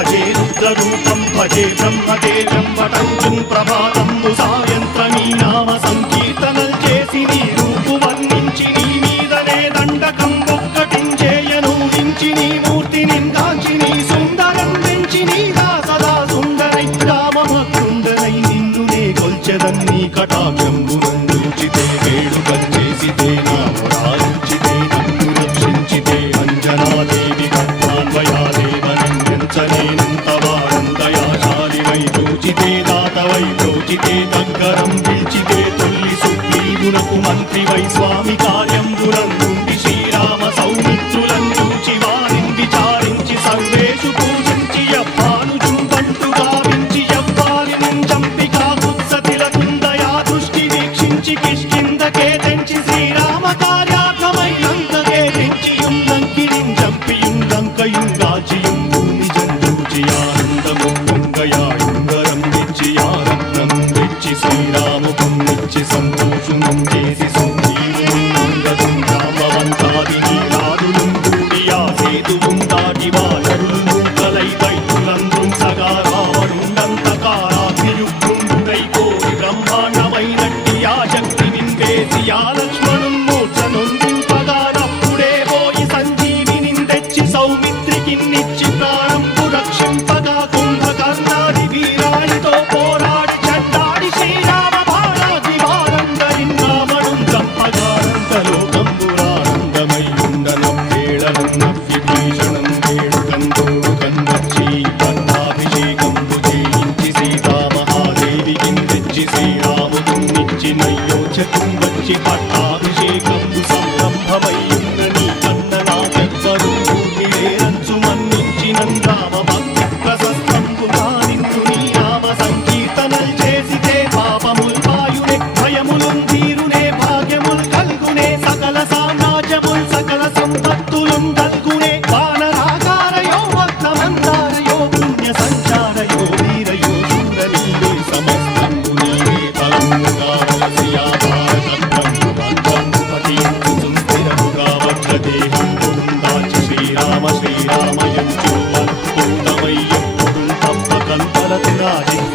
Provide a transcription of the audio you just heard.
భజే రుద్రరూపం భజే బ్రహ్మతేజం వటంజం ప్రభాతం సాయంత్ర నీ నామ సంకీర్తనలు చేసి నీ రూపు వర్ణించి నీ మీదనే దండకం ఒక్కటించేయను వించి నీ మూర్తి నిందాంచి నీ సుందరం పెంచి నీ దాసదా సుందరై రామమ కుందరై నిన్నునే కొల్చెదన్ని కటాక్షంబు నందుచితే వేడుకం చేసితే దంకరం పిలిచితే తొల్లి సుగ్రీవునకు మంత్రి వై స్వామి కార్యంబునందుండి శ్రీరామ సౌమిత్రులను చూచి వారిని విచారించి సర్వేషు పూజించి అప్పాను జుంబంటు గావించి అప్పారిని చంపి కాకుత్స తిలకుందయా దృష్టి వీక్షించి కిష్కిందకే తెంచి శ్రీరామ చేసి శ్రీరాముకున్నిచ్చి సంతోషునం చేసి లక్ష్మణుడు మోక్ష నొందింపగా అప్పుడే పోయి సంజీవిని తెచ్చి సౌమిత్రికిన్ని నయ్యో చెట్టు వచ్చి పట్టా தேகம் கொண்டாச்சு ஸ்ரீராம ஸ்ரீராம என்று கொண்டமையும் கொண்டப்ப